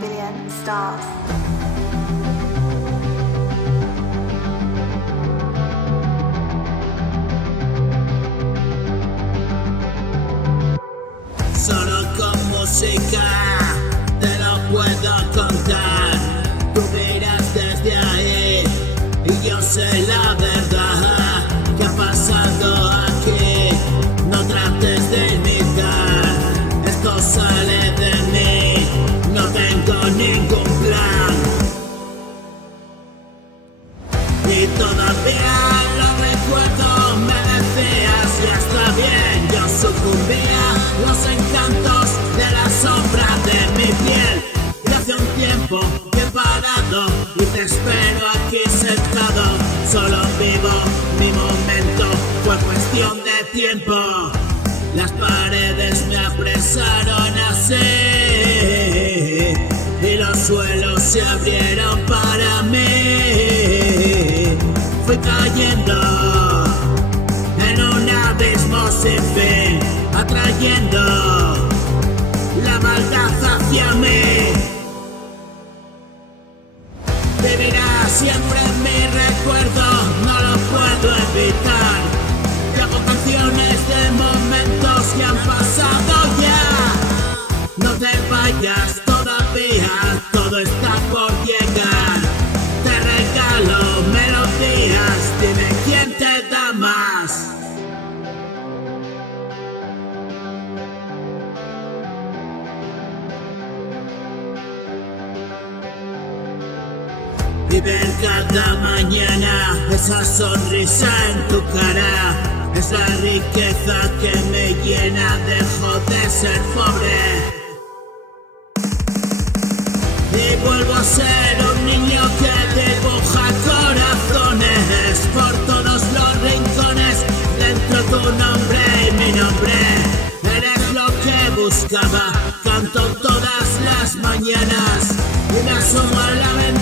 billion stars. Solo con música te lo puedo contar. Tú miras desde ahí y yo sé la verdad que ha pasado aquí. No trates de imitar, esto sale de mí, no tengo ningún plan. Y todavía lo recuerdo, me decías ya está bien, yo sucumbía a los encantos de la sombra de mi piel. Y hace un tiempo que he parado y te espero aquí sentado. Solo vivo mi momento, fue cuestión de tiempo. Las paredes me apresaron así y los suelos se abrieron para mí. Fui cayendo en un abismo sin fin, atrayendo la maldad hacia mí. Vivirá siempre en mi recuerdo, no lo puedo evitar. Yo hago canciones de momentos que han pasado ya. No te vayas todavía, todo está por llegar. Te regalo melodías, dime quién te da más. Y ver cada mañana esa sonrisa en tu cara es la riqueza que me llena, dejo de ser pobre y vuelvo a ser un niño que dibuja corazones por todos los rincones. Dentro tu nombre y mi nombre, eres lo que buscaba. Canto todas las mañanas y me asomo a la ventana.